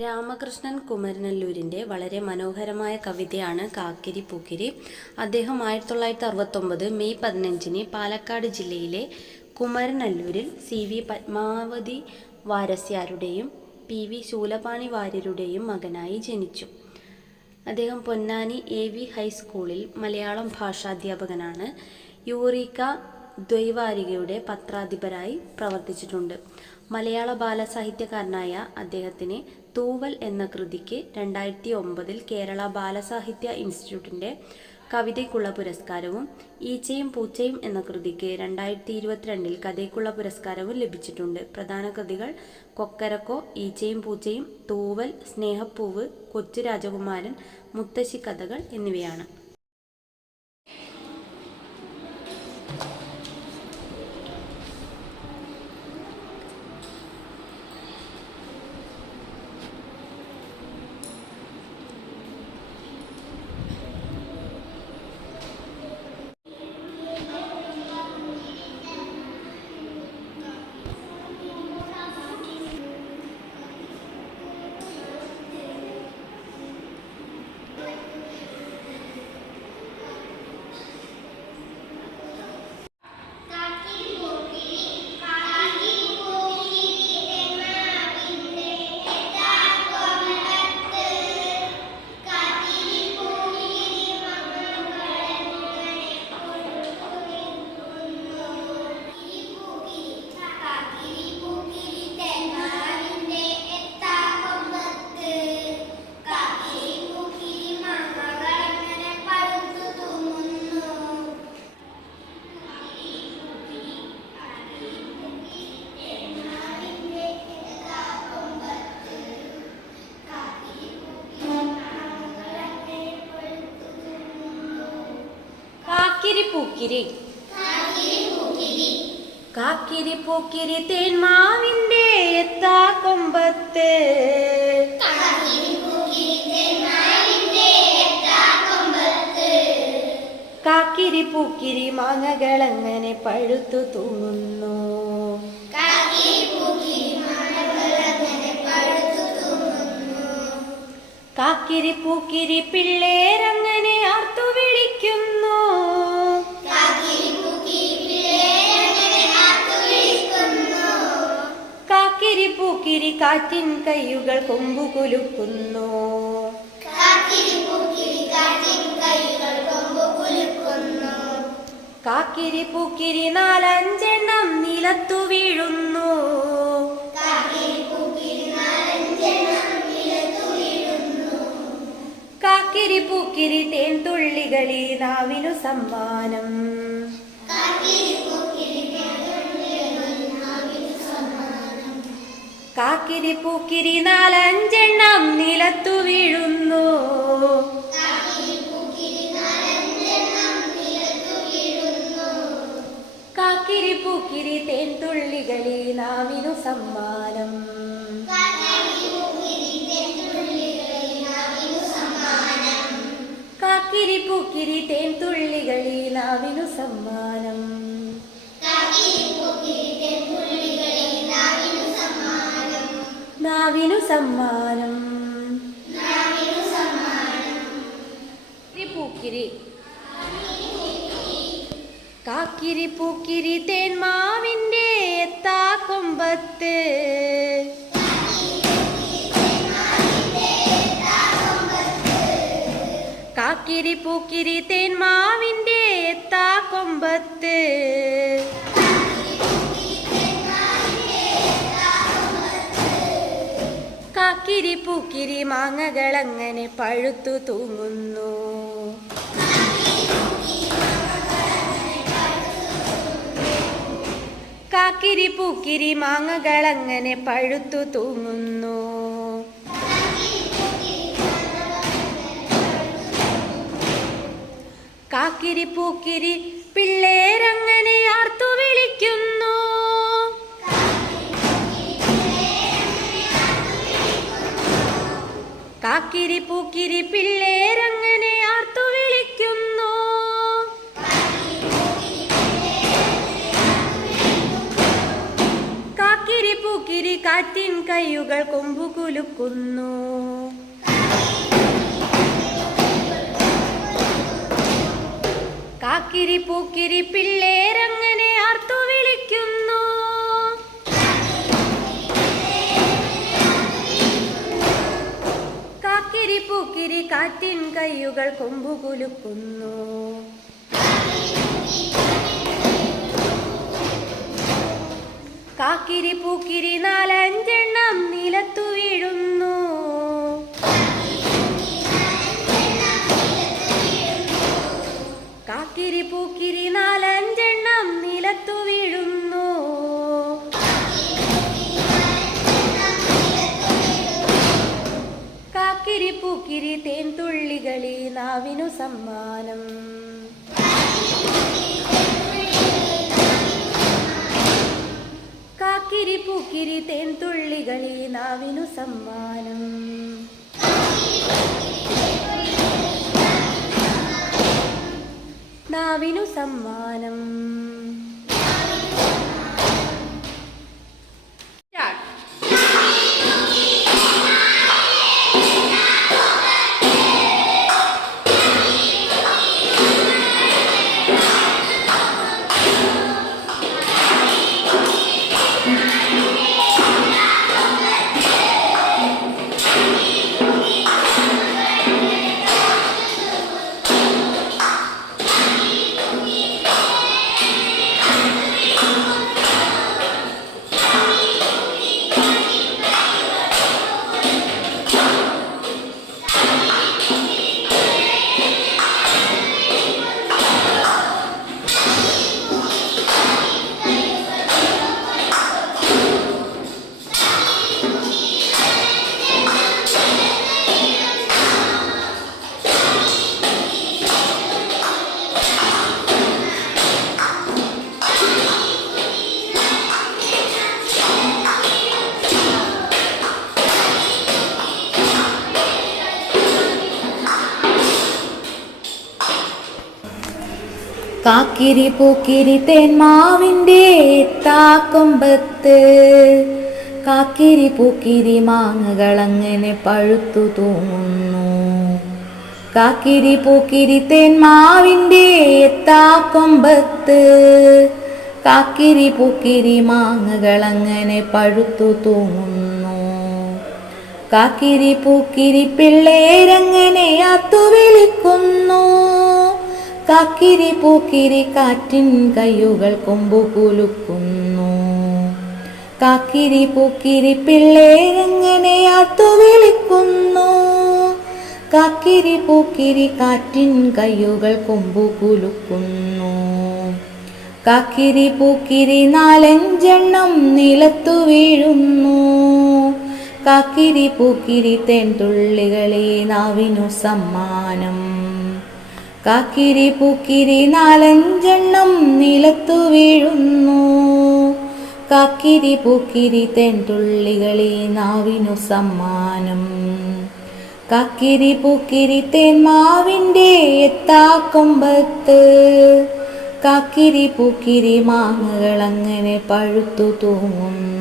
രാമകൃഷ്ണൻ കുമരനല്ലൂരിന്റെ വളരെ മനോഹരമായ കവിതയാണ് കാക്കിരി പൂക്കിരി. അദ്ദേഹം ആയിരത്തി തൊള്ളായിരത്തി അറുപത്തൊമ്പത് മെയ് പതിനഞ്ചിന് പാലക്കാട് ജില്ലയിലെ കുമരനല്ലൂരിൽ സി വി പത്മാവതി വാരസ്യാരുടെയും പി വി ശൂലപാണി വാര്യരുടെയും മകനായി ജനിച്ചു. അദ്ദേഹം പൊന്നാനി എ വി ഹൈസ്കൂളിൽ മലയാളം ഭാഷാധ്യാപകനാണ്. യൂറിക്ക ദ്വൈവാരികയുടെ പത്രാധിപരായി പ്രവർത്തിച്ചിട്ടുണ്ട്. മലയാള ബാലസാഹിത്യകാരനായ അദ്ദേഹത്തിന് തൂവൽ എന്ന കൃതിക്ക് രണ്ടായിരത്തി ഒമ്പതിൽ കേരള ബാലസാഹിത്യ ഇൻസ്റ്റിറ്റ്യൂട്ടിന്റെ കവിതയ്ക്കുള്ള പുരസ്കാരവും ഈച്ചയും പൂച്ചയും എന്ന കൃതിക്ക് രണ്ടായിരത്തി ഇരുപത്തിരണ്ടിൽ കഥയ്ക്കുള്ള പുരസ്കാരവും ലഭിച്ചിട്ടുണ്ട്. പ്രധാന കൃതികൾ കൊക്കരക്കോ ഈച്ചയും പൂച്ചയും തൂവൽ സ്നേഹപ്പൂവ് കൊച്ചു രാജകുമാരൻ മുത്തശ്ശി കഥകൾ എന്നിവയാണ്. പൂക്കിരി. കാക്കിരി പൂക്കിരി തേന്മാവിന്റെ എത്താ കൊമ്പത്ത്. കാക്കിരി പൂക്കിരി മാങ്ങകളങ്ങനെ പഴുത്തു തൂങ്ങുന്നു. കാക്കിരി പൂക്കിരി പിള്ളേരങ്ങനെ ആർത്തു പൂക്കിരി കാറ്റിൻ കൈയുകൾ കൊമ്പു കുലുക്കുന്നു. കാക്കിരി പൂക്കിരി നാലഞ്ചെണ്ണം നിലത്തു വീഴുന്നു. കാക്കിരി പൂക്കിരി തേൻ തുള്ളികളി നാവിനു സമ്മാനം. കാക്കിരി പൂക്കിരി നാലഞ്ചെണ്ണം നിലത്തു വീഴുന്നു. കാക്കിരി പൂക്കിരി തേൻ തുള്ളികളി നാവിനു സമ്മാനം. കാക്കിരി പൂക്കിരി തേൻ തുള്ളികളി നാവിനു സമ്മാനം. നാവിനു സമ്മാനം. പൂക്കിരി കാക്കിരി പൂക്കിരി എത്താ കൊമ്പത്ത് കാക്കിരി പൂക്കിരി തേന്മാവിന്റെ എത്താ കൊമ്പത്ത് പൂക്കിരി പൂക്കിരി മാങ്ങകളങ്ങനെ പഴുത്തു തൂങ്ങുന്നു. കാക്കിരി പൂക്കിരി മാങ്ങകളങ്ങനെ പഴുത്തു തൂങ്ങുന്നു. കാക്കിരി പൂക്കിരി പിള്ളേരങ്ങനെ ആർത്തു വിളിക്കുന്നു. കാക്കിരി പൂക്കിരി പിള്ളേരങ്ങനെ ആർത്തു വിളിക്കുന്നു. കാക്കിരി പൂക്കിരി കാറ്റിൻ കൈയുകൾ കൊമ്പു കുലുക്കുന്നു. കാക്കിരി പൂക്കിരി പിള്ളേരങ്ങനെ ആർത്തു പൂക്കിരി കാറ്റിൻ കയ്യുകൾ കൊമ്പുകുലുക്കുന്നു കാക്കിരി പൂക്കിരി നാലഞ്ചെണ്ണം നിലത്തു വീഴുന്നു കാക്കിരി പൂക്കിരി തേൻ തുള്ളികളി നാവിനു സമ്മാനം. കാക്കിരി പൂക്കിരി തേൻ തുള്ളികളി നാവിനു സമ്മാനം. നാവിനു സമ്മാനം. കാക്കിരി പൂക്കിരി തേന്മാവിന്റെ താക്കൊമ്പത്ത്. കാക്കിരി പൂക്കിരി മാങ്ങകൾ അങ്ങനെ പഴുത്തു തൂങ്ങുന്നു. കാക്കിരി പൂക്കിരി തേന്മാവിന്റെ താക്കൊമ്പത്ത്. കാക്കിരി പൂക്കിരി മാങ്ങകൾ അങ്ങനെ പഴുത്തു തൂങ്ങുന്നു. കാക്കിരി പൂക്കിരി പിള്ളേരങ്ങനെ അത്തു വിളിക്കുന്നു കാക്കിരി പൂക്കിരി കാറ്റിൻ കയ്യുകൾ കൊമ്പു കുലുക്കുന്നു. കാക്കിരി പൂക്കിരി പിള്ളേരങ്ങനെ അത്തു വിളിക്കുന്നു. കാക്കിരി പൂക്കിരി കാറ്റിൻ കയ്യുകൾ കൊമ്പു കുലുക്കുന്നു. കാക്കിരി പൂക്കിരി നാലഞ്ചെണ്ണം നിലത്തു വീഴുന്നു. കാക്കിരി പൂക്കിരി തേൻതുള്ളികളെ നാവിനു സമ്മാനം. കാക്കിരി പൂക്കിരി നാലഞ്ചെണ്ണം നിലത്തു വീഴുന്നു. കാക്കിരി പൂക്കിരി തേൻതുള്ളികളെ നാവിനു സമ്മാനം. കാക്കിരി പൂക്കിരി തേന്മാവിന്റെ എത്താക്കൊമ്പത്ത്. കാക്കിരി പൂക്കിരി മാങ്ങകൾ അങ്ങനെ പഴുത്തു തൂങ്ങുന്നു.